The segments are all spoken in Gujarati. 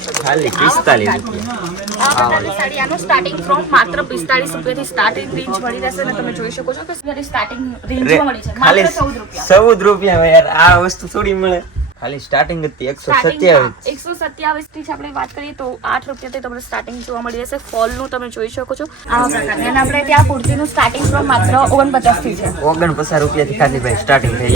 ખાલી 45 રૂપિયા આ બધાની સાડી આનું સ્ટાર્ટિંગ ફ્રોમ માત્ર 45 રૂપિયાથી સ્ટાર્ટિંગ રેન્જ મળી રહેશે અને તમે જોઈ શકો છો કે સ્ટાર્ટિંગ રેન્જમાં મળી છે ખાલી માત્ર 14 રૂપિયા 14 રૂપિયા યાર આ વસ્તુ થોડી મળે ખાલી સ્ટાર્ટિંગ હતી 127 127 થી આપણે વાત કરીએ તો 8 રૂપિયાથી તમને સ્ટાર્ટિંગ જોવા મળી રહેશે ફોલ નું તમે જોઈ શકો છો આ પ્રકારની અને આપણે ત્યાં કુર્તીનું સ્ટાર્ટિંગ ફ્રોમ માત્ર 49 થી છે 49 રૂપિયાથી ખાલી ભાઈ સ્ટાર્ટિંગ થઈ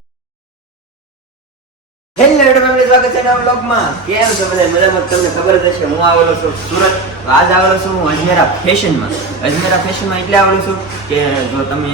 હેલો ફેમિલી સ્વાગત છે નવા વ્લોગમાં કેમ છો બધા મજામાં તમને ખબર જ હશે હું આવેલો છું સુરત આજ આવેલો છું હું અજમેરા ફેશનમાં એટલે આવેલો છું કે જો તમે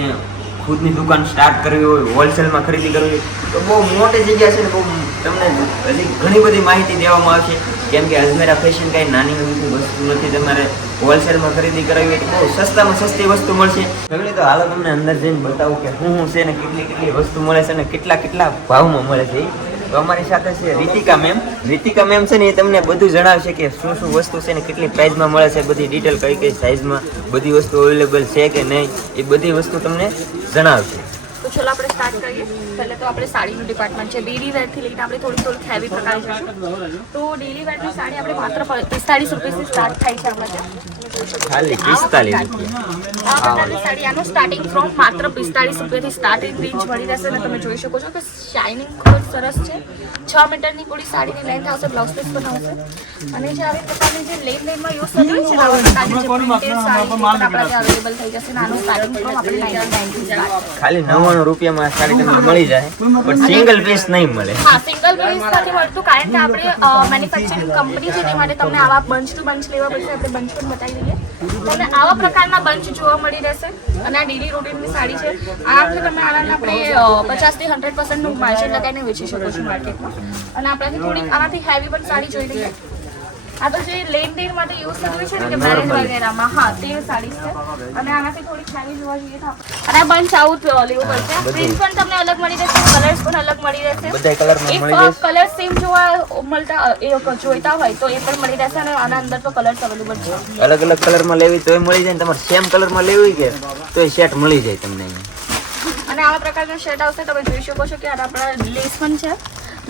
ખુદની દુકાન સ્ટાર્ટ કરવી હોય હોલસેલમાં ખરીદી કરવી હોય તો બહુ મોટી જગ્યા છે ને બહુ તમને હજી ઘણી બધી માહિતી દેવામાં આવશે કેમ કે અજમેરા ફેશન કાંઈ નાની વસ્તુ નથી તમારે હોલસેલમાં ખરીદી કરવી હોય તો બહુ સસ્તામાં સસ્તી વસ્તુ મળશે ફેમિલી તો હાલો તમને અંદર જઈને બતાવું કે શું છે ને કેટલી વસ્તુ મળે છે ને કેટલા ભાવમાં મળે છે તો અમારી સાથે છે રીતિકા મેમ છે ને એ તમને બધું જણાવશે કે શું વસ્તુ છે ને કેટલી પ્રાઇસમાં મળે છે બધી ડિટેલ કઈ સાઇઝમાં બધી વસ્તુ અવેલેબલ છે કે નહીં એ બધી વસ્તુ તમને જણાવશે તો ચલો આપણે સ્ટાર્ટ કરીએ પહેલા તો આપણે સાડીનું ડિપાર્ટમેન્ટ છે ડેલી વેરથી લઈને આપણે થોડી હેવી પ્રકાર જઈશું તો ડેલી વેરની સાડી આપણે માત્ર 45 રૂપિયાથી સ્ટાર્ટ થાય છે આપણે ખાલી 45 રૂપિયા આ બધાની સાડી આનું સ્ટાર્ટિંગ ફ્રોમ માત્ર 45 રૂપિયાથી સ્ટાર્ટિંગ રેન્જ મળી રહેશે અને તમે જોઈ શકો છો કે શાઇનિંગ ખૂબ જ સરસ છે 6 મીટરની પૂરી સાડીની લેન્થ આવશે બ્લાઉઝ પીસ પણ આવશે અને જે આવી પ્રકારની જે લેનમાં યુઝ થતી હોય છે આવા પ્રકારની જે પ્રિન્ટેડ સાડી પણ આપણા ત્યાં અવેલેબલ થઈ જશે નાનું સ્ટાર્ટિંગ ફ્રોમ આપણે 99 ખાલી 99 રૂપિયામાં સાડી તમને મળી જાય પણ સિંગલ પીસ નહીં મળે હા સિંગલ પીસ નથી મળતું કારણ કે આપણે મેન્યુફેક્ચરિંગ કંપની છે તે માટે તમને આવા બંચ ટુ બંચ લેવા પડશે આપણે બંચ પણ બતાવી દઈએ તમને આવા પ્રકારના બંચ જોવા મળી રહેશે અને આ ડેલી રૂટીનની સાડી છે આનાથી તમે આપણે 50 થી 100% નું માર્જિન લગાવીને વેચી શકો છો માર્કેટમાં અને આપણાથી થોડી આનાથી હેવી પણ સાડી જોઈ લઈએ આ તો જે લેન દેન માટે યુઝ થતું હોય છે ને કે મેરેજ વગેરેમાં હા તે સાડી છે અને આનાથી થોડી હેવી જોવા જઈએ તો અને આ બંચ આઉટ લેવું પડશે પ્રિન્ટ પણ તમને અલગ મળી રહેશે કલર્સ પણ અલગ મળી રહેશે બધા કલરમાં મળી જશે કલર સેમ જોવા મળતા એ જોઈતા હોય તો એ પણ મળી રહેશે અને આના અંદર તો કલર્સ અવેલેબલ છે અલગ કલરમાં લેવી તો એ મળી જાય તમારે સેમ કલરમાં લેવી કે તો એ સેટ મળી જાય તમને અને આવા પ્રકારના શર્ટ આવશે તમે જોઈ શકો છો કે આ આપણા લેસ પણ છે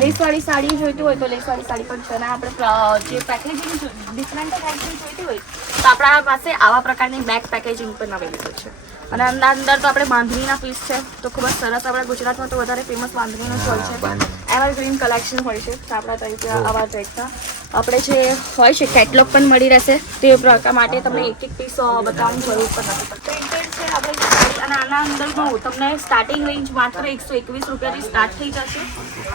લેસવાળી સાડી જોઈતી હોય તો લેસવાળી સાડી પણ છે અને આપણે જે પેકેજિંગ ડિફરન્ટ ટાઈપની જોઈતી હોય તો આપણા પાસે આવા પ્રકારની બેક પેકેજિંગ પણ અવેલેબલ છે અને અંદર તો આપણે બાંધણીના પીસ છે તો ખૂબ જ સરસ આપણા ગુજરાતમાં તો વધારે ફેમસ બાંધણીનો જ હોય છે એવરગ્રીન કલેક્શન હોય છે તો આપણા તરીકે આવા ટાઈપના આપણે જે હોય છે કેટલોગ પણ મળી રહેશે તે પ્રકાર માટે તમને એક પીસ બતાવવાની જરૂર પણ નથી પ્રિન્ટેડ છે આપણે અને આના અંદરનું તમને સ્ટાર્ટિંગ રેન્જ માત્ર 121 રૂપિયાથી સ્ટાર્ટ થઈ જશે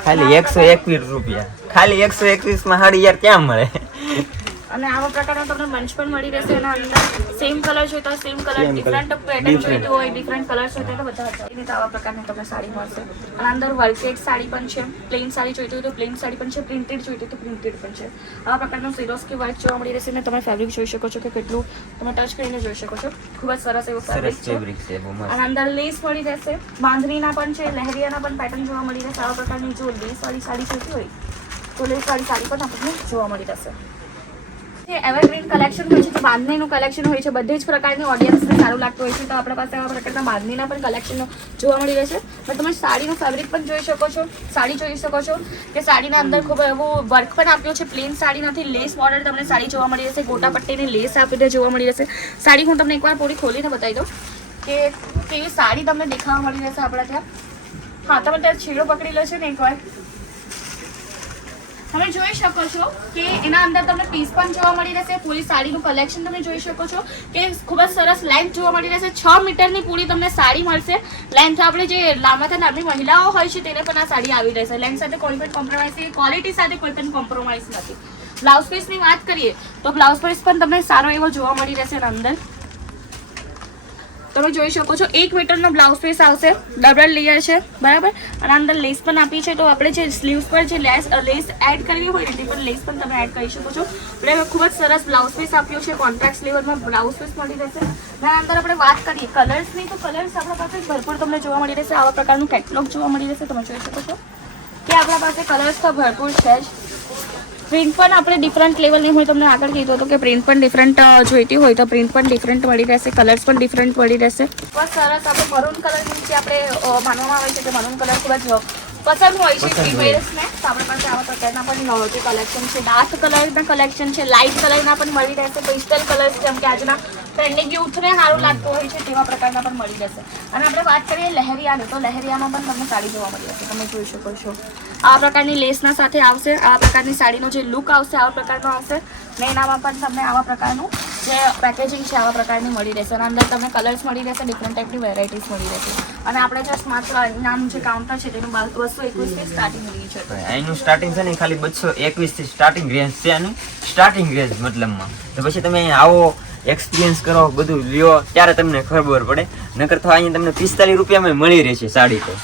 ખાલી 121 રૂપિયા ખાલી 121 માં સાડી યાર ક્યાં મળે અને આવા પ્રકારના તમને મંચ પણ મળી રહેશે અને અંદર સેમ કલર જોઈતો સેમ કલર ડિફરન્ટ પેટર્ન જોઈતું હોય ડિફરન્ટ કલર્સ હોય તો બધા એ આવા પ્રકારની તમને સાડી મળશે અને અંદર વર્કેડ સાડી પણ છે પ્લેન સાડી જોઈતી હોય તો પ્લેન સાડી પણ છે પ્રિન્ટેડ જોઈતી હોય તો પ્રિન્ટેડ પણ છે આવા પ્રકારનું સિરોસ્કી વર્ક જોવા મળી રહેશે અને તમે ફેબ્રિક જોઈ શકો છો કે કેટલું તમે ટચ કરીને જોઈ શકો છો ખૂબ જ સરસ એવું ફેબ્રિક છે અને અંદર લેસ મળી રહેશે બાંધણીના પણ છે લહેરિયાના પણ પેટર્ન જોવા મળી રહેશે આવા પ્રકારની જો લેસવાળી સાડી જોઈતી હોય તો લેસવાળી સાડી પણ આપણને જોવા મળી રહેશે એવરગ્રીન કલેક્શન હોય છે તો બાંધણીનું કલેક્શન હોય છે બધી જ પ્રકારની ઓડિયન્સને સારું લાગતું હોય છે તો આપણા પાસે આવા પ્રકારના બાંધણીના પણ કલેક્શન જોવા મળી રહેશે પણ તમે સાડીનું ફેબ્રિક પણ જોઈ શકો છો સાડી જોઈ શકો છો કે સાડીના અંદર ખૂબ એવું વર્ક પણ આપ્યું છે પ્લેન સાડી નથી લેસ બોર્ડર તમને સાડી જોવા મળી રહેશે ગોટા પટ્ટીની લેસ આપીને જોવા મળી રહેશે સાડી હું તમને એકવાર પૂરી ખોલીને બતાવી દઉં કે કેવી સાડી તમને દેખાવા મળી રહેશે આપણા ત્યાં હા તમે ત્યાં છેડો પકડી લો છો ને એકવાર તમે જોઈ શકો છો કે એના અંદર તમને પીસ પણ જોવા મળી રહેશે પૂરી સાડીનું કલેક્શન તમે જોઈ શકો છો કે ખૂબ જ સરસ લેન્થ જોવા મળી રહેશે 6 મીટરની પૂરી તમને સાડી મળશે લેન્થ આપણે જે લાંબા નાની મહિલાઓ હોય છે તેને પણ આ સાડી આવી રહેશે લેન્થ સાથે કોઈ પણ કોમ્પ્રોમાઇઝ નથી ક્વોલિટી સાથે કોઈ પણ કોમ્પ્રોમાઇઝ નથી બ્લાઉઝ પીસની વાત કરીએ તો બ્લાઉઝ પીસ પણ તમને સારો એવો જોવા મળી રહેશે અંદર તમે જોઈ શકો છો 1 મીટરનો બ્લાઉઝ પીસ આવશે ડબલ લેયર છે બરાબર અને અંદર લેસ પણ આપી છે તો આપણે જે સ્લીવ્સ પર જે લેસ એડ કરવી હોય તે પણ લેસ પણ તમે એડ કરી શકો છો આપણે ખૂબ જ સરસ બ્લાઉઝ પીસ આપ્યું છે કોન્ટ્રાક્ટ સ્લીવરમાં બ્લાઉઝ પીસ મળી રહેશે અને અંદર આપણે વાત કરીએ કલર્સની તો કલર્સ આપણા પાસે ભરપૂર તમને જોવા મળી રહેશે આવા પ્રકારનું કેટલોગ જોવા મળી રહેશે તમે જોઈ શકો છો કે આપણા પાસે કલર્સ તો ભરપૂર છે જ પ્રિન્ટ પણ આપણે ડિફરન્ટ લેવલની હું તમને આગળ કીધું હતું કે પ્રિન્ટ પણ ડિફરન્ટ જોઈતી હોય તો પ્રિન્ટ પણ ડિફરન્ટ મળી રહેશે કલર્સ પણ ડિફરન્ટ મળી રહેશે બસ સરસ આપણે મરૂન કલરની જે આપણે માનવામાં આવે છે કે મરૂન કલર ખૂબ જ પસંદ હોય છે ફિમેલ્સને, તો આપણી પાસે આવા પ્રકારના પણ જે કલેક્શન છે, ડાર્ક કલરના કલેક્શન છે, લાઇટ કલરના પણ મળી રહેશે, પેસ્ટલ કલર્સ જેમ કે આજના ટ્રેન્ડિંગ યુથને સારું લાગતું હોય છે તેવા પ્રકારના પણ મળી રહેશે. અને આપણે વાત કરીએ લહેરિયાની, તો લહેરિયામાં પણ તમને સાડી જોવા મળી રહેશે. તમે જોઈ શકો છો આ પ્રકારની લેસના સાથે આવશે, આ પ્રકારની સાડીનો જે લુક આવશે આવા પ્રકારનો આવશે. ને એનામાં પણ તમને આવા પ્રકારનું જે પેકેજિંગ છે આવા પ્રકારની મળી રહેશે. અને અંદર તમને કલર્સ મળી રહેશે, ડિફરન્ટ ટાઈપની વેરાયટીઝ મળી રહેશે. અને આપણે જસ્ટ માત્ર નાનું જે કાઉન્ટર છે તેનું 221 થી સ્ટાર્ટિંગ રહી છે. એનું સ્ટાર્ટિંગ છે ને ખાલી 221 થી સ્ટાર્ટિંગ રેન્જ છે, અને સ્ટાર્ટિંગ રેન્જ મતલબમાં તો પછી તમે આવો એક્સપિરિયન્સ કરો, બધું લ્યો ત્યારે તમને ખબર પડે. નકર તો અહીંયા તમને 45 રૂપિયામાં મળી રહેશે સાડી. તો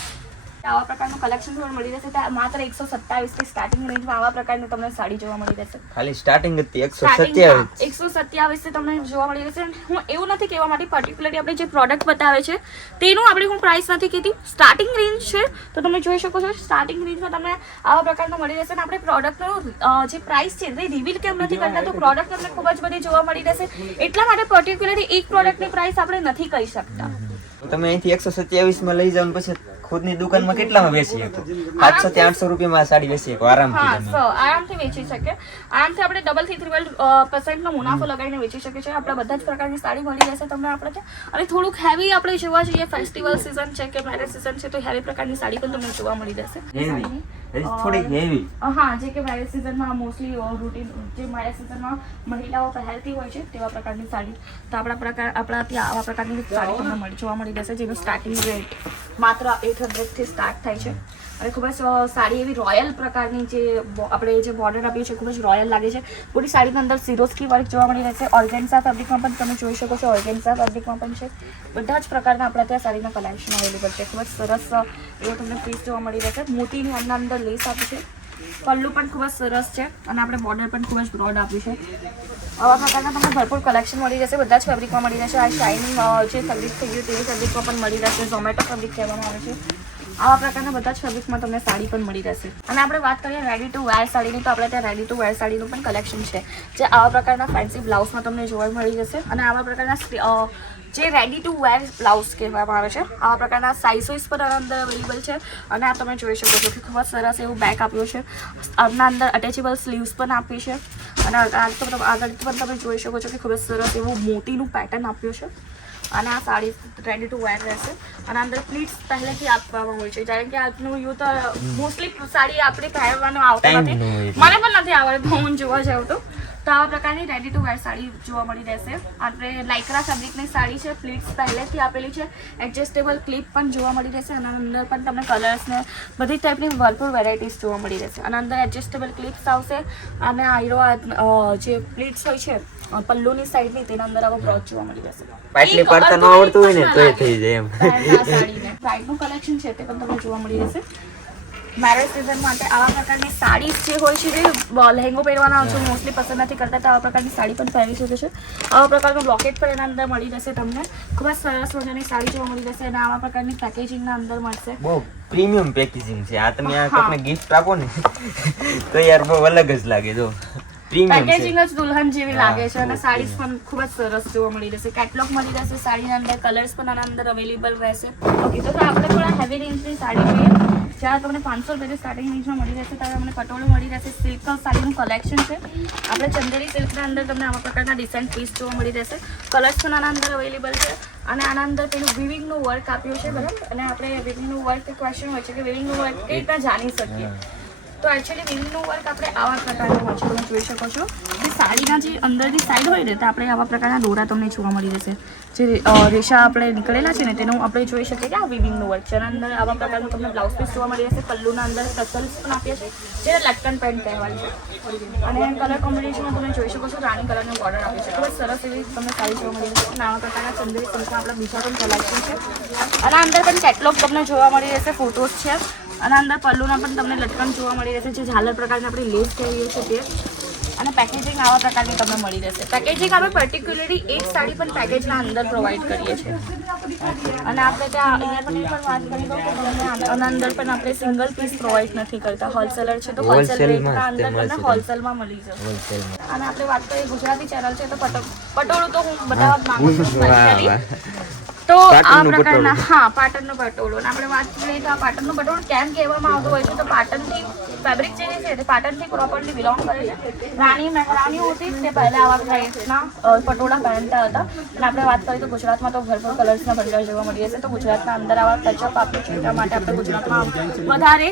આવા પ્રકારનું કલેક્શન પણ મળી રહેશે. ત્યાં માત્ર 127 થી સ્ટાર્ટિંગ રેન્જમાં આવા પ્રકારની તમને સાડી જોવા મળી રહેશે. ખાલી સ્ટાર્ટિંગ હતી 127 થી તમને જોવા મળી રહેશે. હું એવું નથી કહેવા માટે પર્ટિક્યુલરલી આપણે જે પ્રોડક્ટ બતાવે છે તેનું આપણે હું પ્રાઇસ નથી કીધી, સ્ટાર્ટિંગ રેન્જ છે. તો તમે જોઈ શકો છો સ્ટાર્ટિંગ રેન્જમાં તમને આવા પ્રકારનું મળી રહેશે. અને આપણે પ્રોડક્ટનો જે પ્રાઇસ છે તે રિવીલ કેમ નથી કરતા, તો પ્રોડક્ટ તમને ખૂબ જ બધી જોવા મળી રહેશે. એટલા માટે પર્ટિક્યુલરલી એક પ્રોડક્ટની પ્રાઇસ આપણે નથી કહી શકતા. તમે અહીંથી 127 માં લઈ જાવ પછી ખુદની દુકાનમાં કેટલામાં વેચી શકો? 700 થી 800 રૂપિયામાં સાડી વેચી શકો આરામથી. આરામથી વેચી શકે. આરામથી આપણે 2 થી 3% નો મુનાફો લગાવીને વેચી શકીએ છીએ. આપણે બધા જ પ્રકારની સાડી મળી રહેશે તમને આપણે ત્યાં. અને થોડુંક હેવી આપણે જોવા જઈએ, ફેસ્ટિવલ સિઝન છે કે મેરેજ સિઝન છે, તો હેવી પ્રકારની સાડી પણ તમને જોવા મળી રહેશે. થોડીક હેવી, હા, જે કે મેરેજ સિઝનમાં મોસ્ટલી રૂટીન જે મેરેજ સિઝનમાં મહિલાઓ પહેરતી હોય છે તેવા પ્રકારની સાડી. તો આપણા ત્યાં આવા પ્રકારની સાડી તમને જોવા મળી રહેશે, જેનું સ્ટાર્ટિંગ રેટ માત્ર 800 થી સ્ટાર્ટ થાય છે. અને ખૂબ જ સાડી એવી રોયલ પ્રકારની જે આપણે જે બોર્ડર આપ્યું છે ખૂબ જ રોયલ લાગે છે. પૂરી સાડીની અંદર સિરોસ્કી વર્ક જોવા મળી રહેશે. ઓર્ગેન્ઝા ફેબ્રિકમાં પણ તમે જોઈ શકો છો, ઓર્ગેન્ઝા ફેબ્રિકમાં પણ છે. બધા જ પ્રકારના આપણા ત્યાં સાડીના કલેક્શન અવેલેબલ છે. ખૂબ જ સરસ એવો તમને પીસ જોવા મળી રહેશે. મોતીની અંદર લેસ આપી છે, પલ્લુ પણ ખૂબ જ સરસ છે, અને આપણે બોર્ડર પણ ખૂબ જ બ્રોડ આપ્યું છે. આવા પ્રકારના તમને ભરપૂર કલેક્શન મળી રહેશે. બધા જ ફેબ્રિકમાં મળી રહેશે. આ શાઇનિંગ જે ફેબ્રિક થઈ ગયું તેવી ફેબ્રિકમાં પણ મળી રહેશે. ઝોમેટો ફેબ્રિક કહેવામાં આવે છે. આવા પ્રકારના બધા જ ફેબ્રિકમાં તમને સાડી પણ મળી રહેશે. અને આપણે વાત કરીએ રેડી ટુ વેર સાડીની, તો આપણે ત્યાં રેડી ટુ વેર સાડીનું પણ કલેક્શન છે, જે આવા પ્રકારના ફેન્સી બ્લાઉઝમાં તમને જોવા મળી જશે. અને આવા પ્રકારના જે રેડી ટુ વેર બ્લાઉઝ કહેવામાં આવે છે, આવા પ્રકારના સાઇઝ પણ અંદર અવેલેબલ છે. અને આ તમે જોઈ શકો છો કે ખૂબ જ સરસ એવું બેક આપ્યું છે. આના અંદર અટેચેબલ સ્લીવ્સ પણ આપી છે. અને આગળ પણ તમે જોઈ શકો છો કે ખૂબ જ સરસ એવું મોતીનું પેટર્ન આપ્યું છે. અને આ સાડી રેડી ટુ વેર રહેશે. અને અંદર પ્લીટ્સ પહેલેથી આપવામાં હોય છે, કારણ કે આજનું યુથ મોસ્ટલી સાડી આપણે પહેરવાનું આવતા નથી. મને પણ નથી આવડતું હું જોવા જાઉં તો આવા પ્રકારની રેડી ટુ વેર સાડી જોવા મળી રહેશે. આપણે લાઇક્રા ફેબ્રિકની સાડી છે, પ્લીટ્સ પહેલેથી આપેલી છે, એડજસ્ટેબલ ક્લિપ પણ જોવા મળી રહેશે. અને અંદર પણ તમને કલર્સને બધી ટાઈપની ભરપૂર વેરાયટીઝ જોવા મળી રહેશે. અને અંદર એડજસ્ટેબલ ક્લિપ્સ આવશે. અને આયરો જે પ્લીટ્સ હોય છે પલ્લુની સાઈડની, તેના અંદર આવો બ્રોચ જોવા મળી રહેશે. પાટલી પાડતા ન આવડતું હોય ને તોય થઈ જાય એમ. સાડીને બ્રાઇડનું કલેક્શન છે તે પણ તમને જોવા મળી રહેશે. મેરેજ સિઝન માટે આવા પ્રકારની સાડી જે હોય છે, જે લહેંગો પહેરવાના છો મોસ્ટલી પસંદ નથી કરતા, તો આવા પ્રકારની સાડી પણ પહેરી શકે છે. આવા પ્રકારનું બ્લોકેટ પણ એના અંદર મળી રહેશે. તમને ખૂબ જ સરસ મજાની સાડી જોવા મળી રહેશે. અને આવા પ્રકારની પેકેજિંગના અંદર મળશે. બહુ પ્રીમિયમ પેકેજિંગ છે આ. તમે આ કોઈને ગિફ્ટ આપો ને તો યાર બહુ અલગ જ લાગે. જો પેકેજિંગ જ દુલ્હન જેવી લાગે છે. અને સાડીઝ પણ ખૂબ જ સરસ જોવા મળી રહેશે. કેટલોગ મળી રહેશે સાડીના અંદર, કલર્સ પણ આના અંદર અવેલેબલ રહેશે. ઓકે, તો આપણે થોડા હેવી રેન્જની સાડી જોઈએ, જ્યાં તમને 500 રૂપિયાથી સ્ટાર્ટિંગ રેન્જમાં મળી રહેશે. ત્યારે તમને પટોળું મળી રહેશે. સિલ્ક સાડીનું કલેક્શન છે. આપણે ચંદેરી સિલ્કના અંદર તમને આવા પ્રકારના ડિઝાઇન પીસ જોવા મળી રહેશે. કલર્સ પણ આના અંદર અવેલેબલ છે. અને આના અંદર પેલું વિવિંગનું વર્ક આપ્યું છે, બરાબર. અને આપણે વિવિંગનું વર્ક ક્વેશ્ચન હોય છે કે વિવિંગનું વર્ક કઈ રીતના જાણી શકીએ, તો એકચ્યુઅલી વિવિંગનું વર્ક આપણે આવા પ્રકારનું હોય છે. તમે જોઈ શકો છો કે સાડીના જે અંદરની સાઈડ હોય ને, તો આપણે આવા પ્રકારના દોરા તમને જોવા મળી રહેશે. જે રેશા આપણે નીકળેલા છે ને તેનું આપણે જોઈ શકીએ કે આ વિવિંગનું વર્ક છે. અને અંદર આવા પ્રકારનું તમને બ્લાઉઝ પીસ જોવા મળી રહેશે. પલ્લુના અંદર ટસલ્સ પણ આપ્યા છે, જેને લટકન પેન્ટ કહેવાય છે. અને કલર કોમ્બિનેશનમાં તમે જોઈ શકો છો રાણી કલરનું બોર્ડર આપ્યું છે. ખૂબ જ સરસ એવી તમને સાડી જોવા મળી રહેશે. અને આવા પ્રકારના ચંદેરી સિલ્કમાં આપણા બીજા પણ કલેક્શન છે. અને અંદર પણ કેટલોગ તમને જોવા મળી રહેશે, ફોટોસ છે. અને અંદર પલ્લુના પણ તમને લટકન જોવા મળી રહેશે, જે ઝાલર પ્રકારની આપણી લેસ કહેવીએ છીએ તે. અને પેકેજિંગ આવા પ્રકારની તમને મળી રહેશે. પેકેજિંગ આપણે પર્ટિક્યુલરલી એક સાડી પણ પેકેજના અંદર પ્રોવાઈડ કરીએ છીએ. અને આપણે ત્યાં અહીંયા પણ વાત કરી દો કે આના અંદર પણ આપણે સિંગલ પીસ પ્રોવાઈડ નથી કરતા. હોલસેલર છે તો હોલસેલ રેટના અંદર તમને હોલસેલમાં મળી જશે. અને આપણે વાત કરીએ ગુજરાતી ચેનલ છે તો પટોળું તો હું બતાવવા માંગુ છું. તો આ પાટણનું પ્રકારના પટોળું. હા પાટણનું પટોળું અને આપણે વાત કરીએ તો આ પાટણનું પટોળું કેમ કહેવામાં આવતું હોય છે તો પાટણથી ફેબ્રિક જે છે તે પાટણથી પ્રોપરલી બિલોંગ કરે છે રાણી મહારાણીઓ હતી તે પહેલા આવા ટાઈપના પટોળા પહેરતા હતા અને આપણે વાત કરીએ તો ગુજરાતમાં તો ભરપૂર કલર્સના બંડલ જોવા મળી જશે તો ગુજરાતના અંદર આવા ટચઅપ આપ્યું છે એટલા માટે આપણે ગુજરાતમાં વધારે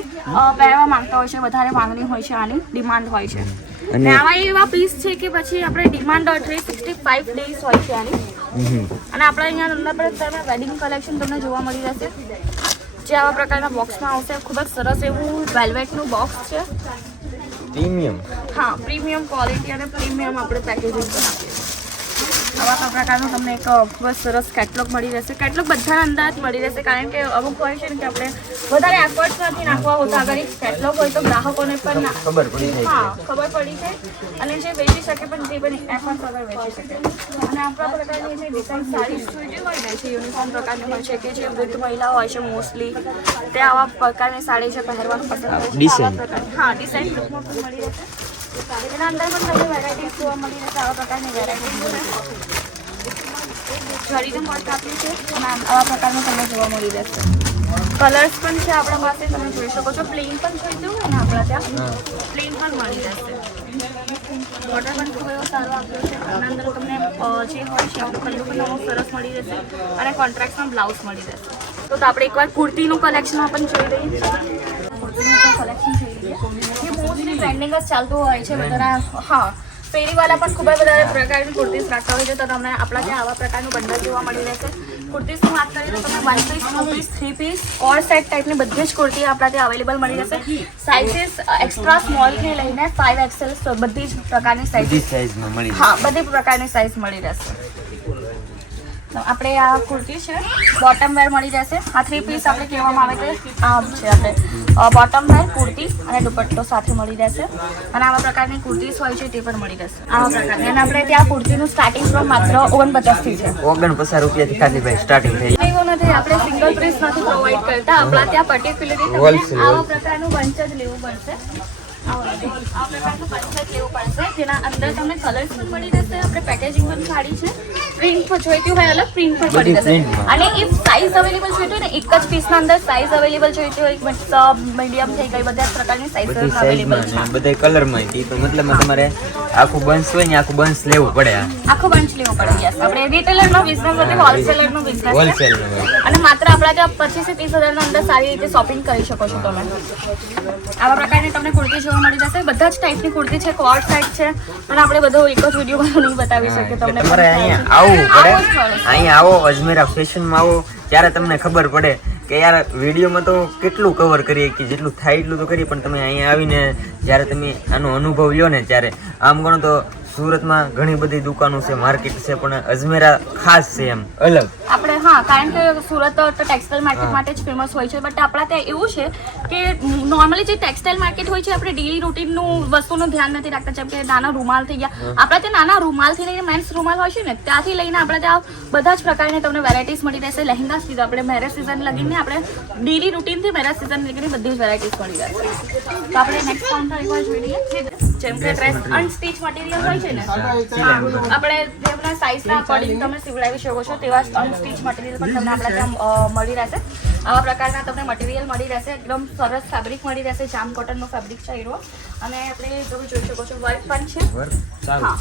પહેરવા માંગતા હોય છે વધારે માંગણી હોય છે આની ડિમાન્ડ હોય છે અને આવા એવા પીસ છે કે પછી આપણે ડિમાન્ડ 365 ડેઝ હોય છે આની અને આપણે અહીંયા અંદર પર તમે વેડિંગ કલેક્શન તમને જોવા મળી રહેશે જે આવા પ્રકારના બોક્સમાં આવશે ખૂબ જ સરસ એવું વેલ્વેટનું બોક્સ છે પ્રીમિયમ. હા પ્રીમિયમ ક્વોલિટી અને પ્રીમિયમ આપણે પેકેજિંગ પણ આપીએ છીએ આવા પ્રકારનું તમને એક ખૂબ જ સરસ કેટલોગ મળી રહેશે કેટલોગ બધાના અંદાજ મળી રહેશે કારણ કે અમુક હોય છે ને કે આપણે વધારે એફર્ટ્સ નથી નાખવા હોતા અગર એક કેટલોગ હોય તો ગ્રાહકોને પણ ખબર પડી જાય. હા ખબર પડી જાય અને જે વેચી શકે પણ તે પણ એફર્ટ વગર વેચી શકે અને આપણા પ્રકારની જે ડિઝાઇન સારી જોઈતી હોય ને જે યુનિફોર્મ પ્રકારની હોય છે કે જે વૃદ્ધ મહિલા હોય છે મોસ્ટલી તે આવા પ્રકારની સાડી જે પહેરવાનું પસંદ કરે છે Decent. આવા પ્રકારની હા ડિઝાઇન લુકમાં પણ મળી રહેશે એના અંદર પણ તમને વેરાયટીઝ જોવા મળી રહેશે આવા પ્રકારની વેરાયટીઝ જરીનું વર્ક આપ્યું છે અને આવા પ્રકારનું તમને જોવા મળી રહેશે કલર્સ પણ છે આપણા પાસે તમે જોઈ શકો છો પ્લેન પણ જોઈતું હોય ને આપણા ત્યાં પ્લેન પણ મળી રહેશે બોર્ડર પણ ખૂબ એવો સારો આપ્યો છે આના અંદર તમને જે હોય છે આપણું પલ્લુ પણ નવો સરસ મળી રહેશે અને કોન્ટ્રાક્ટમાં બ્લાઉઝ મળી રહેશે તો આપણે એકવાર કુર્તીનું કલેક્શનમાં પણ જોઈ લઈએ કુર્તીનું કલેક્શન જોઈ લઈએ એ મોસ્ટલી ટ્રેન્ડિંગ જ ચાલતું હોય છે બધા હા ફેરીવાળા પણ ખૂબ જ વધારે પ્રકારની કુર્તીઝ રાખતા હોય છે તો તમને આપણા ત્યાં આવા પ્રકારનું બંડલ જોવા મળી રહેશે કુર્તીઝની વાત કરીએ તો તમે 1 પીસ 2 પીસ 3 પીસ ઓર સેટ ટાઈપની બધી જ કુર્તી આપણા ત્યાં અવેલેબલ મળી રહેશે સાઇઝીસ એક્સ્ટ્રા સ્મોલથી લઈને 5XL બધી જ પ્રકારની બધી સાઇઝ સાઈઝમાં મળી હા બધી પ્રકારની સાઇઝ મળી રહેશે તો આપણે આ કુર્તી છે બોટમ વેર મળી રહેશે આ 3 પીસ આપણે કહેવામાં આવે છે આ છે આપણે બોટમ વેર કુર્તી અને દુપટ્ટો સાથે મળી રહેશે અને આવા પ્રકારની કુર્તીઝ હોય છે તે પણ મળી રહેશે આવા પ્રકારની અને આપણે ત્યાં કુર્તીનું સ્ટાર્ટિંગ ફ્રોમ માત્ર 49 થી છે 49 રૂપિયાથી ખાલી ભાઈ સ્ટાર્ટિંગ થઈ જાય. એવું નથી આપણે સિંગલ પીસ નથી પ્રોવાઈડ કરતા આપણા ત્યાં પર્ટિક્યુલરલી Wholesale. આવા પ્રકારનું બંચ જ લેવું પડશે આ પ્રકારનું બંચ જ લેવું પડશે જેના અંદર તમને કલર્સ પણ મળી રહેશે આપણે પેકેજિંગ પણ સારી છે પ્રિન્ટ પણ જોઈતી હોય અલગ પ્રિન્ટ પણ મળી બધી રહેશે printમાં. અને ઇફ સાઇઝ અવેલેબલ જોઈતી હોય ને એક જ પીસના અંદર સાઇઝ અવેલેબલ જોઈતી હોય મતલબ મીડિયમ થઈ ગઈ બધા જ પ્રકારની બધી સાઇઝ અવેલેબલ સાઈઝમાં છે ને બધા કલરમાં તો મતલબમાં તમારે આખું બંચ હોય ને આખું બંચ લેવું પડે આ આખું બંચ લેવું પડે યસ આપણે રિટેલરનો બિઝનેસ નથી હોલસેલરનો બિઝનેસ છે હોલસેલ. અને માત્ર આપણા ત્યાં 25 થી 30 હજારના અંદર સારી રીતે શોપિંગ કરી શકો છો તમે આવા પ્રકારની તમને કુર્તી જોવા મળી જશે બધા જ ટાઈપની કુર્તી છે કોટ સેટ છે અને આપણે બધો એક જ વિડીયોમાં નહીં બતાવી શકીએ તમને તમારે અહીંયા આવવું પડે આવવું જ પડે. અહીંયા આવો અજમેરા ફેશનમાં આવો ત્યારે તમને ખબર પડે કે યાર વિડીયોમાં તો કેટલું કવર કરીએ કે જેટલું થાય એટલું તો કરીએ પણ તમે અહીંયા આવીને જ્યારે તમે આનો અનુભવ લ્યો ને ત્યારે આમ ગણો તો સુરતમાં ઘણી બધી દુકાનો છે માર્કેટ છે પણ અજમેરા ખાસ છે એમ અલગ. આપણે હા કારણ કે સુરત તો ટેક્સટાઇલ માર્કેટ માટે જ ફેમસ હોય છે બટ આપણા ત્યાં એવું છે કે નોર્મલી જે ટેક્સટાઇલ માર્કેટ હોય છે આપણે ડેલી રૂટીનનું વસ્તુનું ધ્યાન નથી રાખતા જેમ કે નાના રૂમાલ થઈ ગયા આપણા ત્યાં નાના રૂમાલથી લઈને મેન્સ રૂમાલ હોય છે ને ત્યાંથી લઈને આપણે ત્યાં બધા જ પ્રકારની તમને વેરાયટીઝ મળી રહેશે લહેંગા સીધા આપણે મેરેજ સિઝન લગીને આપણે ડેલી રૂટીનથી મેરેજ સિઝન લગીને બધી જ વેરાયટીઝ મળી રહેશે તો આપણે નેક્સ્ટ કાઉન્ટર એકવાર જોઈ લઈએ જેમ કે ડ્રેસ અનસ્ટીચ મટીરિયલ હોય છે ને આપણે જેમના સાઇઝના અકોર્ડિંગ તમે સીવડાવી શકો છો તેવા અનસ્ટીચ મટીરિયલ પણ તમને આપણા ત્યાં મળી રહેશે આવા પ્રકારના તમને મટીરિયલ મળી રહેશે એકદમ સરસ ફેબ્રિક મળી રહેશે જામ કોટનનો ફેબ્રિક છે એરો અને આપણે તમે જોઈ શકો છો વર્ક પણ છે હા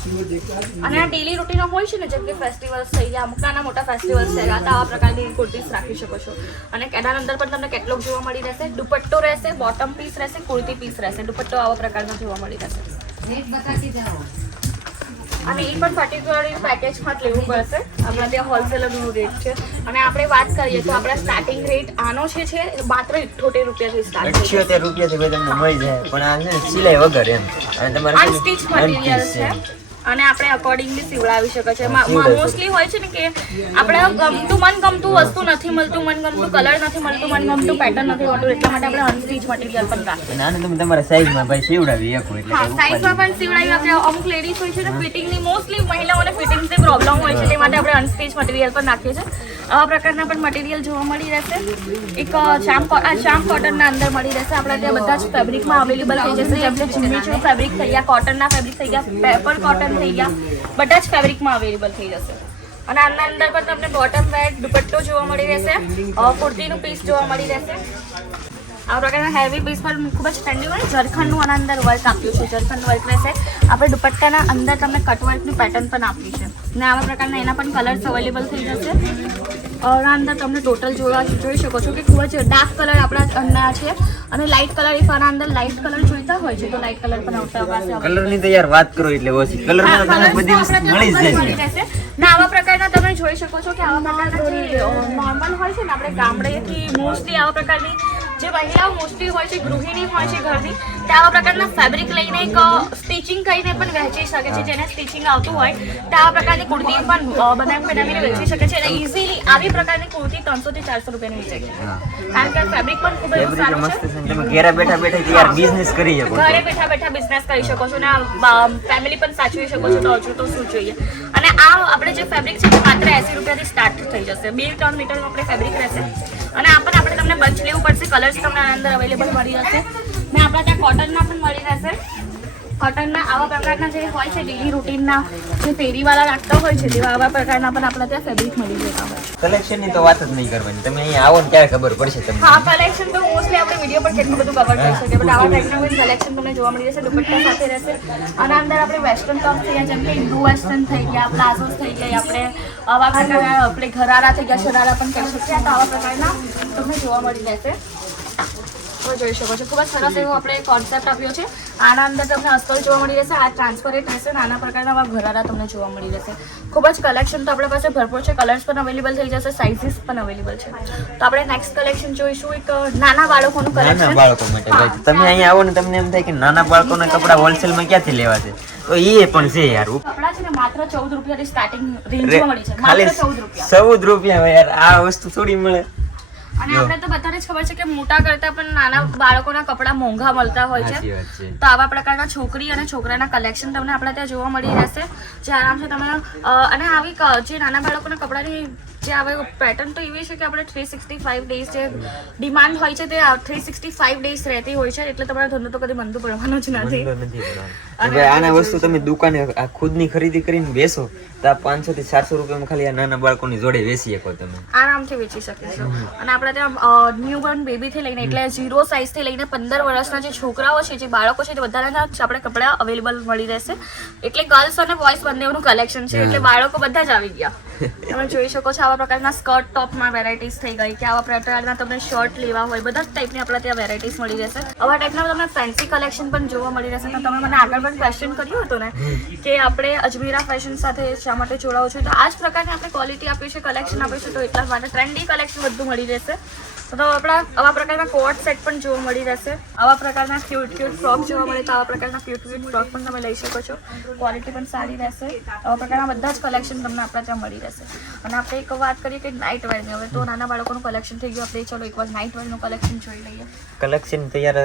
અને આ ડેલી રૂટીન હોય છે ને જેમ કે ફેસ્ટિવલ્સ થઈ ગયા અમુક નાના મોટા ફેસ્ટિવલ્સ છે તો આવા પ્રકારની કુર્તીઝ રાખી શકો છો અને એના અંદર પણ તમને કેટલોગ જોવા મળી રહેશે દુપટ્ટો રહેશે બોટમ પીસ રહેશે કુર્તી પીસ રહેશે દુપટ્ટો આવા પ્રકારનો જોવા મળી રહેશે અને એ પણ પર્ટિક્યુલરલી પેકેજમાં જ લેવું પડશે આપણા ત્યાં હોલસેલરનું રેટ છે અને આપણે વાત કરીએ તો આપણા સ્ટાર્ટિંગ રેટ આનો છે માત્ર 78 રૂપિયાથી સ્ટાર્ટ છે 78 રૂપિયાથી ભાઈ તમને મળી જાય પણ આ છે ને સિલાઈ વગર એમ અને તમારે અનસ્ટીચ મટીરિયલ છે અને આપણે અકોર્ડિંગલી સીવડાવી શકે છે મોસ્ટલી હોય છે ને કે આપણે મનગમતું વસ્તુ નથી મળતું મનગમતું કલર નથી મળતું મનગમતું પેટર્ન નથી મળતું એટલા માટે આપણે અનસ્ટીચ મટીરિયલ પણ રાખીએ આને તમે તમારા સાઈઝમાં ભાઈ સીવડાવી શકો એટલે હા સાઈઝમાં પણ સીવડાવી આપણે અમુક લેડીઝ હોય છે ને ફિટિંગની મોસ્ટલી મહિલાઓને ફિટિંગની પ્રોબ્લેમ હોય છે તે માટે આપણે અનસ્ટીચ મટીરિયલ પણ નાખીએ છીએ આવા પ્રકારના પણ મટીરિયલ જોવા મળી રહેશે એક શામ કોટનના અંદર મળી રહેશે આપણા ત્યાં બધા જ ફેબ્રિકમાં અવેલેબલ થઈ જશે જેમ કે ચીમીચું ફેબ્રિક થઈ ગયા કોટનના ફેબ્રિક થઈ ગયા પેપર કોટન થઈ ગયા બધા જ ફેબ્રિકમાં અવેલેબલ થઈ જશે અને આના અંદર પણ તમને બોટમ વેર દુપટ્ટો જોવા મળી રહેશે, કુર્તીનું પીસ જોવા મળી રહેશે. આ પ્રકારના હેવી પીસ પણ ખૂબ જ ટ્રેન્ડી હોય. ઝરખંડનું આના અંદર વર્ક આપ્યું છે, ઝરખંડ વર્ક રહેશે. આપણે દુપટ્ટાના અંદર તમને કટવર્કની પેટર્ન પણ આપી છે ને આવા પ્રકારના એના પણ કલર્સ અવેલેબલ થઈ જશે. આના અંદર તમને ટોટલ જોઈ શકો છો કે ખૂબ જ ડાર્ક કલર આપણા અંદર છે અને લાઇટ કલર ઇફ આના અંદર લાઇટ કલર જોઈતા હોય છે તો લાઇટ કલર પણ આવતા પાસે કલરની તો યાર વાત કરો એટલે ઓછી કલરમાં તમને બધી વસ્તુ મળી જ જશે. ને આવા પ્રકારના તમે જોઈ શકો છો કે આવા પ્રકારના જે નોર્મલ હોય છે ને આપણે ગામડેથી મોસ્ટલી આવા પ્રકારની જે મહિલાઓ મોસ્ટલી હોય છે, ગૃહિણી હોય છે ઘરની, તે આવા પ્રકારના ફેબ્રિક લઈને એક સ્ટિચિંગ કરીને પણ વહેંચી શકે છે. જેને સ્ટિચિંગ આવતું હોય તે આવા પ્રકારની કુર્તી પણ બનાવીને વેચી શકે છે અને ઇઝીલી આવી પ્રકારની કુર્તી 300 થી 400 રૂપિયાની વેચી શકે છે. કારણ કે ફેબ્રિક પણ ખૂબ જ સારું છે. તમે ઘરે બેઠા બેઠા યાર બિઝનેસ કરી શકો, ઘરે બેઠા બેઠા બિઝનેસ કરી શકો છો ને ફેમિલી પણ સાચવી શકો છો. તો હજુ તો શું જોઈએ. અને આ આપણે જે ફેબ્રિક છે તે માત્ર 80 રૂપિયાથી સ્ટાર્ટ થઈ જશે. 2-3 મીટરનું આપણે ફેબ્રિક રહેશે અને આ પણ આપણે તમને બંચ લેવું પડશે. કલર્સ તમને આના અંદર અવેલેબલ મળી જશે ને આપણા ત્યાં કોટનના પણ મળી રહેશે. કોટનના આવા પ્રકારના જે હોય છે ડેલી રૂટીનના જે ફેરીવાળા રાખતા હોય છે તેવા આવા પ્રકારના પણ આપણા ત્યાં ફેબ્રિક મળી જતા હોય છે. કલેક્શનની તો વાત જ નહીં કરવાની. તમે અહીંયા આવો ને ત્યારે ખબર પડશે તમને. હા, કલેક્શન તો મોસ્ટલી આપણે વિડીયો પર કેટલું બધું કવર કરી શકીએ બટ આવા ટાઈપનું કોઈ કલેક્શન તમને જોવા મળી જશે. દુપટ્ટા સાથે રહેશે અને અંદર આપણે વેસ્ટર્ન ટોપ થઈ ગયા, જેમ કે ઇન્ડો વેસ્ટર્ન થઈ ગયા, પ્લાઝોસ થઈ ગયા, આપણે આવા પ્રકારના આપણે ઘરારા થઈ ગયા, શરારા પણ કહી શકીએ. તો આવા પ્રકારના તમને જોવા મળી રહેશે. તમે જોઈ શકો છો ખૂબ જ સરસ એવો આપણે કોન્સેપ્ટ આપ્યો છે. આના અંદર તમને અસ્તર જોવા મળી રહેશે, આ ટ્રાન્સપરેન્ટ રહેશે, નાના પ્રકારના આવા ઘરારા તમને જોવા મળી રહેશે. ખૂબ જ કલેક્શન તો આપણા પાસે ભરપૂર છે. કલર્સ પણ અવેલેબલ થઈ જશે, સાઇઝીસ પણ અવેલેબલ છે. તો આપણે નેક્સ્ટ કલેક્શન જોઈશું એક નાના બાળકોનું કલેક્શન. નાના બાળકો માટે તમે અહીંયા આવો ને તમને એમ થાય કે નાના બાળકોના કપડા હોલસેલમાં ક્યાંથી લેવા છે, તો એ પણ છે યાર. કપડા છે ને માત્ર 14 રૂપિયાથી સ્ટાર્ટિંગ રેન્જમાં મળી છે. ખાલી માત્ર 14 રૂપિયા. 14 રૂપિયા યાર, આ વસ્તુ થોડી મળે. અને આપણે તો બધાને જ ખબર છે કે મોટા કરતા પણ નાના બાળકોના કપડા મોંઘા મળતા હોય છે. સાચી વાત છે. તો આવા પ્રકારના છોકરી અને છોકરાના કલેક્શન તમને આપણા ત્યાં જોવા મળી રહેશે, જે આરામથી તમે અને આવી જે નાના બાળકોના કપડાની જે આવે પેટર્ન તો એવી છે કે આપણે 365 ડેઝ જે ડિમાન્ડ હોય છે તે 365 ડેઝ રહેતી હોય છે. એટલે તમારો ધંધો તો કદી મંદુ પડવાનો જ નથી. હવે આના વસ્તુ તમે દુકાને આ ખુદની ખરીદી કરીને બેસો તો આ 500 થી 400 રૂપિયામાં ખાલી આ નાના બાળકોની જોડે વેચી શકો તમે, આરામથી વેચી શકે છે. અને આપણે ત્યાં ન્યૂબોર્ન બેબીથી લઈને એટલે 0 સાઇઝથી લઈને 15 વર્ષના જે છોકરાઓ છે, જે બાળકો છે, તે બધાના આપણે કપડાં અવેલેબલ મળી રહેશે. એટલે ગર્લ્સ અને બોયઝ બંનેનું કલેક્શન છે. એટલે બાળકો બધા જ આવી ગયા. તમે જોઈ શકો છો આવા પ્રકારના સ્કર્ટ ટોપમાં વેરાયટીઝ થઈ ગઈ કે આવા પ્રકારના તમને શર્ટ લેવા હોય બધા જ ટાઈપની આપણા ત્યાં વેરાયટીઝ મળી રહેશે. આવા ટાઈપના તમને ફેન્સી કલેક્શન પણ જોવા મળી રહેશે. તો તમે મને આગળ પણ ક્વેશ્ચન કર્યું હતું ને કે આપણે અજમેરા ફેશન સાથે શા માટે જોડાવો છો, તો આ જ પ્રકારની આપણે ક્વોલિટી આપી છે, કલેક્શન આપ્યું છે. તો એટલા માટે ટ્રેન્ડી કલેક્શન બધું મળી રહેશે. તો આપણા આવા પ્રકારના કોટ સેટ પણ જોવા મળી રહેશે. આવા પ્રકારના ક્યુટ ફ્રોક જોવા મળે તો આવા પ્રકારના ક્યુટ ફ્રોક પણ તમે લઈ શકો છો. ક્વોલિટી પણ સારી રહેશે. આવા પ્રકારના બધા જ કલેક્શન તમને આપણા ત્યાં મળી રહેશે. અને આપણે એક વાત કરીએ કે નાઇટ વેરની, હવે તો નાના બાળકોનું કલેક્શન થઈ ગયું. આપણે ચલો એકવાર નાઇટ વેરનું કલેક્શન જોઈ લઈએ. કલેક્શન તો યાર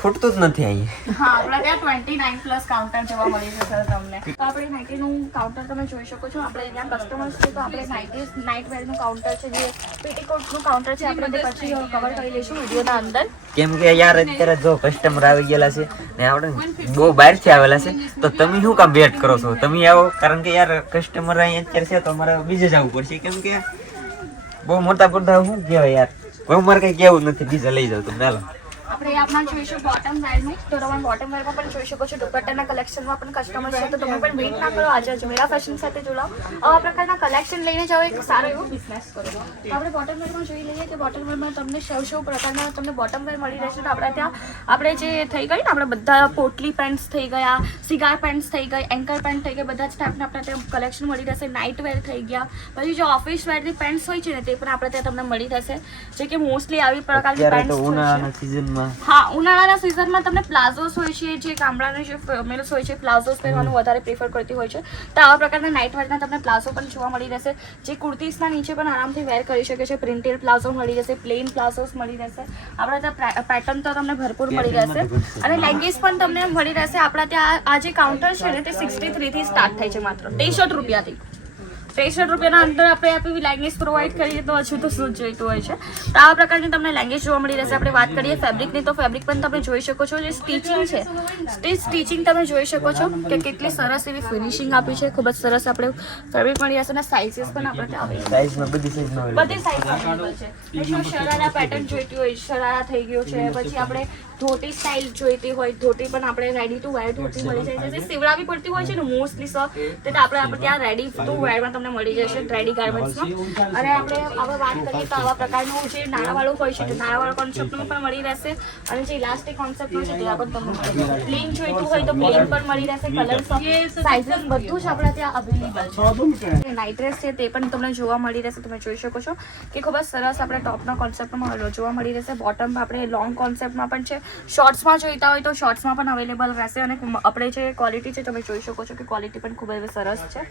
ખૂટતું જ નથી અહીંયા. હા, આપણા ત્યાં 29 પ્લસ કાઉન્ટર જોવા મળી જશે તમને. તો આપણે નાઇટીનું કાઉન્ટર તમે જોઈ શકો છો. આપણે અહીંયા કસ્ટમર્સ છે તો આપણે નાઇટ વેરનું કાઉન્ટર છે, જે પેટીકોટનું કાઉન્ટર છે, આપણે તે પછી કવર કરી લઈશું વિડીયોના અંદર. કેમ કે યાર અત્યારે જો કસ્ટમર આવી ગયેલા છે ને આપણે બહુ બહારથી આવેલા છે, તો તમે શું કામ વેટ કરો છો? તમે આવો, કારણ કે યાર કસ્ટમર અહીં અત્યારે છે તો અમારે બીજે જવું પડશે. કેમ કે બહુ મોટા પડતા શું કહેવાય યાર, કોઈ મારે કંઈ કહેવું નથી, બીજા લઈ જાવ તમે. હાલો આપણે આપણા જોઈશું બોટમ વેરનું. તો તમે બોટમ વેરમાં પણ જોઈ શકો છો. દુપટ્ટાના કલેક્શનમાં પણ કસ્ટમર છે, તો તમે પણ વેઇટ ના કરો, આજે અજમેરા ફેશન સાથે જોડાઓ. આવા પ્રકારના કલેક્શન લઈને જાઓ, એક સારો એવો બિઝનેસ કરો. તો આપણે બોટમ વેરમાં જોઈ લઈએ કે બોટમ વેરમાં તમને સૌ પ્રકારના તમને બોટમ વેર મળી રહેશે. તો આપણા ત્યાં આપણે જે થઈ ગઈ ને આપણે બધા પોટલી પેન્ટ્સ થઈ ગયા, સિગાર પેન્ટ્સ થઈ ગઈ, એન્કર પેન્ટ થઈ ગઈ, બધા જ ટાઈપના આપણા ત્યાં કલેક્શન મળી રહેશે. નાઇટ વેર થઈ ગયા, પછી જે ઓફિસ વેરની પેન્ટ્સ હોય છે ને તે પણ આપણે ત્યાં તમને મળી રહેશે. જે કે મોસ્ટલી આવી પ્રકારની પેન્ટ્સ ઉનાળાના સિઝનમાં, હા, ઉનાળાના સિઝનમાં તમને પ્લાઝોસ હોય છે, જે ગામડાના જે ફિમેલ્સ હોય છે પ્લાઝોસ પહેરવાનું વધારે પ્રિફર કરતી હોય છે. તો આવા પ્રકારના નાઇટ વેરના તમને પ્લાઝો પણ જોવા મળી રહેશે, જે કુર્તીસના નીચે પણ આરામથી વેર કરી શકે છે. પ્રિન્ટેડ પ્લાઝો મળી રહેશે, પ્લેન પ્લાઝોસ મળી રહેશે. આપણા ત્યાં પેટર્ન તો તમને ભરપૂર મળી રહેશે અને લેગીસ પણ તમને મળી રહેશે. આપણા ત્યાં આ જે કાઉન્ટર છે ને તે 63 થી સ્ટાર્ટ થાય છે, માત્ર 63 રૂપિયાથી. ₹63 રૂપિયાના અંદર આપણે આપી લેંગેજ પ્રોવાઈડ કરીએ તો હજુ તો શું જોઈતું હોય છે. તો આવા પ્રકારની તમને લેંગેજ જોવા મળી રહેશે. આપણે વાત કરીએ ફેબ્રિકની તો ફેબ્રિક પણ તમે જોઈ શકો છો. જે સ્ટિચિંગ છે તે સ્ટિચિંગ તમે જોઈ શકો છો કે કેટલી સરસ એવી ફિનિશિંગ આપી છે. ખૂબ જ સરસ આપણે ફેબ્રિક મળી રહેશે અને સાઇઝીસ પણ આપણે ત્યાં આવે સાઈઝમાં બધી સાઈઝમાં બધી સાઇઝ અવેલેબલ છે. જો શરારા પેટર્ન જોઈતી હોય શરારા થઈ ગયો છે. પછી આપણે ધોતી સ્ટાઇલ જોઈતી હોય ધોતી પણ આપણે રેડી ટુ વેર ધોતી મળી જાય છે. જે સીવડાવી પડતી હોય છે ને મોસ્ટલી તે આપણે ત્યાં રેડી ટુ વેરમાં તમને મળી જશે રેડી ગાર્મેન્ટ્સમાં. અને આપણે હવે વાત કરીએ તો આવા પ્રકારનું જે નાણાવાળું હોય છે તે નાણાવાળું કોન્સેપ્ટનું પણ મળી રહેશે. અને જે ઇલાસ્ટિક કોન્સેપ્ટનું છે તે પણ તમને મળી રહેશે. પ્લેન જોઈતું હોય તો પ્લેન પણ મળી રહેશે. કલર્સ સાઇઝીસ બધું જ આપણે ત્યાં અવેલેબલ છે. નાઇટ ડ્રેસ છે તે પણ તમને જોવા મળી રહેશે. તમે જોઈ શકો છો કે ખૂબ જ સરસ આપણે ટોપના કોન્સેપ્ટમાં જોવા મળી રહેશે. બોટમ આપણે લોંગ કોન્સેપ્ટમાં પણ છે. શોર્ટ્સમાં જોઈતા હોય તો શોર્ટ્સમાં પણ અવેલેબલ રહેશે. અને આપણે જે ક્વોલિટી છે તમે જોઈ શકો છો કે ક્વોલિટી પણ ખૂબ જ સરસ છે.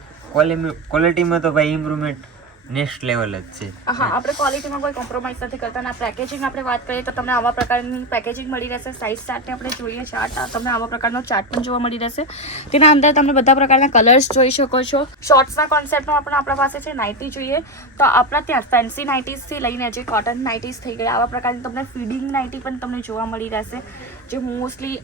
ક્વોલિટીમાં તો ભાઈ ઇમ્પ્રુવમેન્ટ નેક્સ્ટ લેવલ જ છે. હા, આપણે ક્વોલિટીમાં કોઈ કોમ્પ્રોમાઇઝ નથી કરતા. અને પેકેજિંગ આપણે વાત કરીએ તો તમને આવા પ્રકારની પેકેજિંગ મળી રહેશે. સાઇઝ ચાર્ટને આપણે જોઈએ ચાર્ટ તમને આવા પ્રકારનો ચાર્ટ પણ જોવા મળી રહેશે. તેના અંદર તમને બધા પ્રકારના કલર્સ જોઈ શકો છો. શોર્ટ્સના કોન્સેપ્ટમાં પણ આપણા પાસે છે. નાઇટી જોઈએ તો આપણા ત્યાં ફેન્સી નાઇટીઝથી લઈને જે કોટન નાઇટીઝ થઈ ગયા આવા પ્રકારની તમને ફીડિંગ નાઇટી પણ તમને જોવા મળી રહેશે. જે મોસ્ટલી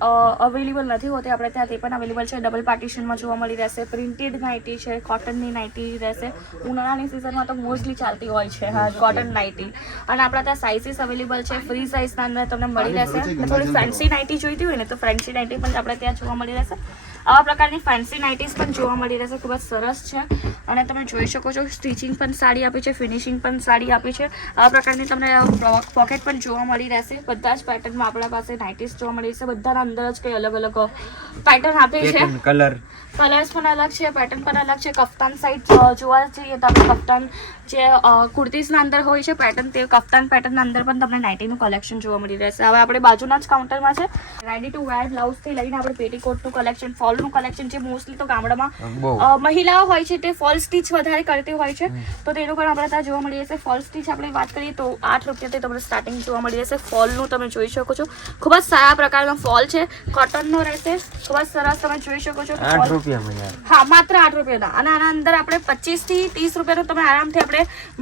અવેલેબલ નથી હોતી આપણે ત્યાં તે પણ અવેલેબલ છે. ડબલ પાર્ટીશનમાં જોવા મળી રહેશે. પ્રિન્ટેડ નાઇટી છે. કોટનની નાઇટી રહેશે. ઉનાળાની સિઝનમાં તો મોસ્ટલી ચાલતી હોય છે હા કોટન નાઇટી. અને આપણા ત્યાં સાઇઝીસ અવેલેબલ છે. ફ્રી સાઇઝના અંદર તમને મળી રહેશે. અને થોડી ફેન્સી નાઇટી જોઈતી હોય ને તો ફેન્સી નાઇટી પણ આપણે ત્યાં જોવા મળી રહેશે. આવા પ્રકારની ફેન્સી નાઇટીઝ પણ જોવા મળી રહેશે. ખૂબ જ સરસ છે. અને તમે જોઈ શકો છો સ્ટિચિંગ પણ સારી આપી છે. ફિનિશિંગ પણ સારી આપી છે. આવા પ્રકારની તમને પોકેટ પણ જોવા મળી રહેશે. બધા જ પેટર્નમાં આપણા પાસે નાઇટીઝ જોવા મળી રહેશે. બધાના અંદર જ કંઈ અલગ અલગ પેટર્ન આપી છે. કલર્સ પણ અલગ છે. પેટર્ન પણ અલગ છે. કફતાન સાઇડ જોવા જઈએ તો આપણે કફતાન જે કુર્તીઝના અંદર હોય છે પેટર્ન તે કફતાન પેટર્નના અંદર પણ તમને નાઇટીનું કલેક્શન જોવા મળી રહેશે. હવે આપણે બાજુના જ કાઉન્ટરમાં છે રેડી ટુ વેર બ્લાઉઝથી લઈને આપણે પેટીકોટનું કલેક્શન ફોલનું કલેક્શન જે મોસ્ટલી તો ગામડામાં મહિલાઓ હોય છે તે ફોલ સ્ટીચ વધારે કરતી હોય છે તો તેનું પણ આપણે ત્યાં જોવા મળી રહેશે. ફોલ સ્ટીચ આપણે વાત કરીએ તો 8 રૂપિયાથી તમને સ્ટાર્ટિંગ જોવા મળી રહેશે. ફોલનું તમે જોઈ શકો છો. ખૂબ જ સારા પ્રકારનો ફોલ છે. કોટનનો રહેશે. ખૂબ જ સરસ તમે જોઈ શકો છો. 8 રૂપિયામાં હા માત્ર 8 રૂપિયાના. અને આના અંદર આપણે 25 થી 30 રૂપિયાનું તમે આરામથી આપણે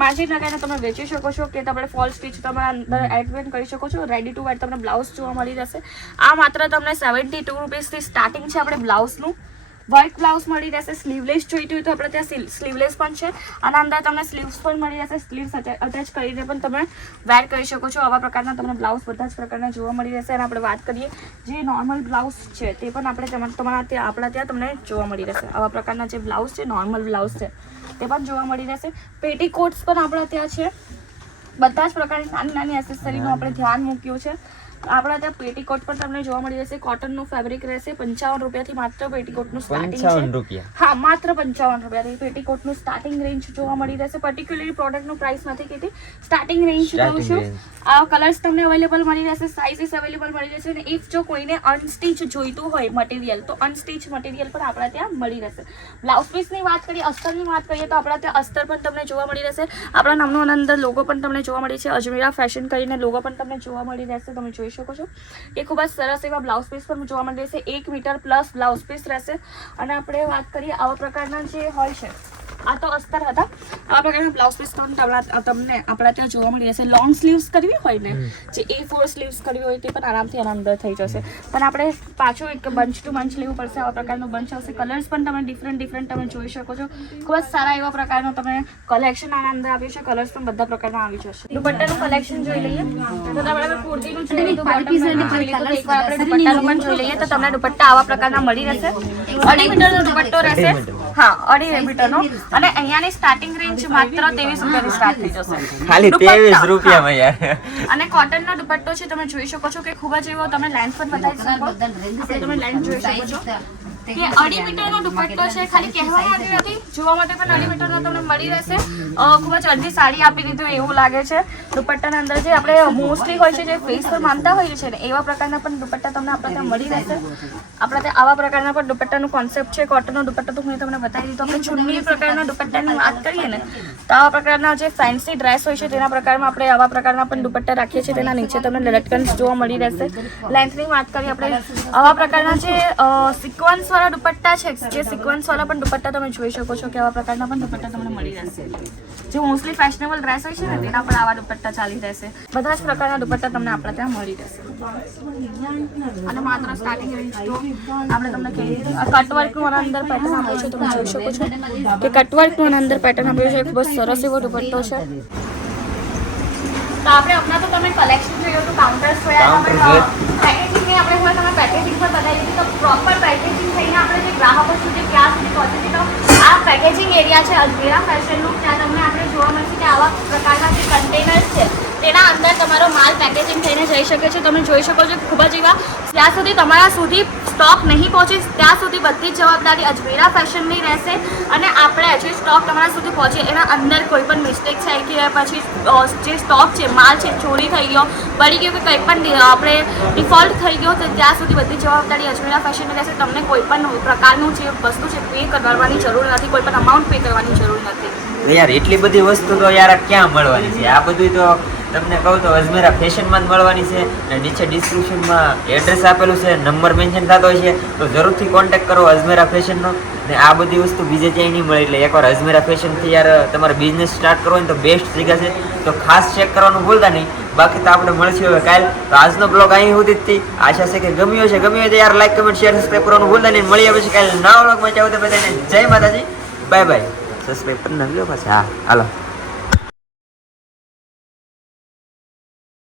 માર્જિન લગાવીને તમે વેચી શકો છો કે તમે ફોલ સ્ટીચ તમે અંદર એડ કરી શકો છો. રેડી ટુ વેર તમને બ્લાઉઝ જોવા મળી રહેશે. આ માત્ર તમને 72 રૂપીસથી સ્ટાર્ટિંગ છે આપણે બ્લાઉઝનું. વર્ક બ્લાઉઝ મળી રહેશે. સ્લીવલેસ જોઈતું હોય તો આપણે ત્યાં સ્લીવલેસ પણ છે. અને અંદર તમને સ્લીવ્સ પણ મળી રહેશે. સ્લીવ્સ અટેચ કરીને પણ તમે વેર કરી શકો છો. આવા પ્રકારના તમને બ્લાઉઝ બધા જ પ્રકારના જોવા મળી રહેશે. અને આપણે વાત કરીએ જે નોર્મલ બ્લાઉઝ છે તે પણ આપણે તમારા ત્યાં આપણા ત્યાં તમને જોવા મળી રહેશે. આવા પ્રકારના જે બ્લાઉઝ છે નોર્મલ બ્લાઉઝ છે તે પણ જોવા મળી રહેશે. પેટીકોટ્સ પણ આપણા ત્યાં છે. બધા જ પ્રકારની નાની નાની એસેસરીનું આપણે ધ્યાન મૂક્યું છે. આપણા ત્યાં પેટીકોટ પણ તમને જોવા મળી રહેશે. કોટનનું ફેબ્રિક રહેશે. 55 રૂપિયાથી માત્ર પેટીકોટનું સ્ટાર્ટિંગ છે. હા માત્ર 55 રૂપિયાથી પેટીકોટનું સ્ટાર્ટિંગ રેન્જ જોવા મળી રહેશે. પર્ટિક્યુલરલી પ્રોડક્ટનું પ્રાઇસ નથી કીધી. સ્ટાર્ટિંગ રેન્જ કહું છું. આ કલર્સ તમને અવેલેબલ મળી રહેશે. સાઇઝીસ અવેલેબલ મળી રહેશે. અને ઇફ જો કોઈને અનસ્ટીચ જોઈતું હોય મટીરિયલ તો અનસ્ટીચ મટીરિયલ પણ આપણા ત્યાં મળી રહેશે. બ્લાઉઝ પીસની વાત કરીએ અસ્તરની વાત કરીએ તો આપણા ત્યાં અસ્તર પણ તમને જોવા મળી રહેશે. આપણા નામનો અંદર લોગો પણ તમને જોવા મળી છે. અજમેરા ફેશન કરીને લોગો પણ તમને જોવા મળી રહેશે. તમે જોઈ શકો છો એ ખૂબ જ સરસ એવા બ્લાઉઝ પીસ પણ જોવા મળી રહેશે. 1 મીટર પ્લસ બ્લાઉઝ પીસ રહેશે. અને આપણે વાત કરીએ આવા પ્રકારના જે હોય છે આ તો અસ્તર હતા. આવા પ્રકારના બ્લાઉઝ પીસ તમને આપણા ત્યાં જોવા મળી રહેશે. લોંગ સ્લીવ્સ કરવી હોય ને જે A4 સ્લીવ્સ કરવી હોય તે પણ આરામથી આના અંદર થઈ જશે. પણ આપણે પાછું એક બંચ ટુ બંચ લેવું પડશે. આવા પ્રકારનો બંચ આવશે. કલર્સ પણ તમે ડિફરન્ટ તમે જોઈ શકો છો. ખૂબ જ સારા એવા પ્રકારનો તમે કલેક્શન આના અંદર આવ્યું છે. કલર્સ પણ બધા પ્રકારના આવી જશે. દુપટ્ટાનું કલેક્શન જોઈ લઈએ તો આપણે કુર્તીનું જોઈએ તો બોટમ જોઈ લઈએ તો એકવાર આપણે દુપટ્ટાનું પણ જોઈ લઈએ તો તમને દુપટ્ટા આવા પ્રકારના મળી રહેશે. 2.5 મીટરનો દુપટ્ટો રહેશે. હા 2.5 મીટરનો. અને અહીંયાની સ્ટાર્ટિંગ રેન્જ માત્ર 23 રૂપિયાથી સ્ટાર્ટ થઈ જશે. ખાલી 23 રૂપિયામાં યાર. અને કોટનનો દુપટ્ટો છે તમે જોઈ શકો છો કે ખૂબ જ એવો તમે લેન્થ પણ બતાવી શકો. તમે લેન્થ જોઈ શકો છો કે 2.5 મીટરનો દુપટ્ટો છે. ખાલી કહેવામાં આવ્યું નથી જોવા માટે પણ 2.5 મીટરનો તમને મળી રહેશે. ખૂબ જ અડધી સાડી આપી દીધું એવું લાગે છે. દુપટ્ટાના અંદર જે આપણે મોસ્ટલી હોય છે જે ફેસ પર માનતા હોઈએ છે ને એવા પ્રકારના પણ દુપટ્ટા તમને આપણા ત્યાં મળી રહેશે. આપણા ત્યાં આવા પ્રકારના પણ દુપટ્ટાનું કોન્સેપ્ટ છે. કોટનનો દુપટ્ટો તો હું તમને બતાવી દીધો. આપણે ચુન્ની પ્રકારના દુપટ્ટાની વાત કરીએ ને તો આવા પ્રકારના જે ફેન્સી ડ્રેસ હોય છે તેના પ્રકારમાં આપણે આવા પ્રકારના પણ દુપટ્ટા રાખીએ છીએ. તેના નીચે તમને લટકન્સ જોવા મળી રહેશે. લેન્થની વાત કરીએ આપણે આવા પ્રકારના જે સિક્વન્સ વાળા દુપટ્ટા છે, જે સિક્વન્સ વાળા પણ દુપટ્ટા તમે જોઈ શકો છો કે આવા પ્રકારના પણ દુપટ્ટા તમને મળી રહેશે. જે મોસ્ટલી ફેશનેબલ ડ્રેસ હોય છે ને તેના પર આવા દુપટ્ટા ચાલી રહેશે. બધા જ પ્રકારના દુપટ્ટા તમને આપણા ત્યાં મળી રહેશે. અને માત્ર સ્ટાર્ટિંગ રેન્જ તો આપણે તમને કહીએ કટવર્કનું અંદર પેટર્ન આપે છે, તમે જોઈ શકો છો કે કટવર્કનું અંદર પેટર્ન આપ્યું છે. ખૂબ જ સરસ એવો દુપટ્ટો છે. તો આપણે હમણાં તો તમે કલેક્શન જોયું તો કાઉન્ટર્સ જોયા, પેકેજિંગ આપણે હોય તમે પેકેજિંગ પર બનાવી દીધી. તો પ્રોપર પેકેજિંગ થઈને આપણે જે ગ્રાહકો સુધી ક્યાં સુધી પહોંચે છે, તો આ પેકેજિંગ એરિયા છે અજમેરા ફેશનનું. ત્યાં તમને આપણે જોવા મળશે કે આવા પ્રકારના જે કન્ટેનર્સ છે તેના અંદર તમારો માલ પેકેજિંગ થઈને જઈ શકે છે. તમે જોઈ શકો છો ખૂબ જ એવા જ્યાં સુધી તમારા સુધી સ્ટોક નહીં પહોંચે ત્યાં સુધી બધી જ જવાબદારી અજમેરા ફેશનની રહેશે. અને આપણે જે સ્ટોક તમારા સુધી પહોંચે એના અંદર કોઈ પણ મિસ્ટેક છે કે પછી જે સ્ટોક છે માલ છે ચોરી થઈ ગયો, બળી ગયો કે કંઈ પણ આપણે ડિફોલ્ટ થઈ ગયો તો ત્યાં સુધી બધી જવાબદારી અજમેરા ફેશનની રહેશે. તમને કોઈ પણ પ્રકારનું જે વસ્તુ છે પે કરવાની જરૂર નથી, કોઈ પણ અમાઉન્ટ પે કરવાની જરૂર નથી. યાર એટલી બધી વસ્તુ તો યાર ક્યાં મળવાની છે? આ બધું તો તમને કહું તો અજમેરા ફેશનમાં જ મળવાની છે. અને નીચે ડિસ્ક્રિપ્શનમાં એડ્રેસ આપેલું છે, નંબર મેન્શન થતો હોય છે, તો જરૂરથી કોન્ટેક્ટ કરો અજમેરા ફેશનનો. ને આ બધી વસ્તુ બીજે ક્યાંય નહીં મળે. એટલે એકવાર અજમેરા ફેશનથી યાર તમારે બિઝનેસ સ્ટાર્ટ કરવો હોય તો બેસ્ટ જગ્યા છે. તો ખાસ ચેક કરવાનું ભૂલતા નહીં. બાકી તો આપણે મળશું હવે કાલ. તો આજનો બ્લોગ અહીં સુધી જ હતી. આશા છે કે ગમ્યો છે. ગમ્યો હોય તો યાર લાઈક, કમેન્ટ, શેર, સબસ્ક્રાઈબ કરવાનું ભૂલતા નહીં. મળીએ પછી કાલે નવા બ્લોગમાં. ચાલો તો બધાને જય માતાજી, બાય બાય. સબસ્ક્રાઈબ કરી નાખજો પાછા. હા હાલો.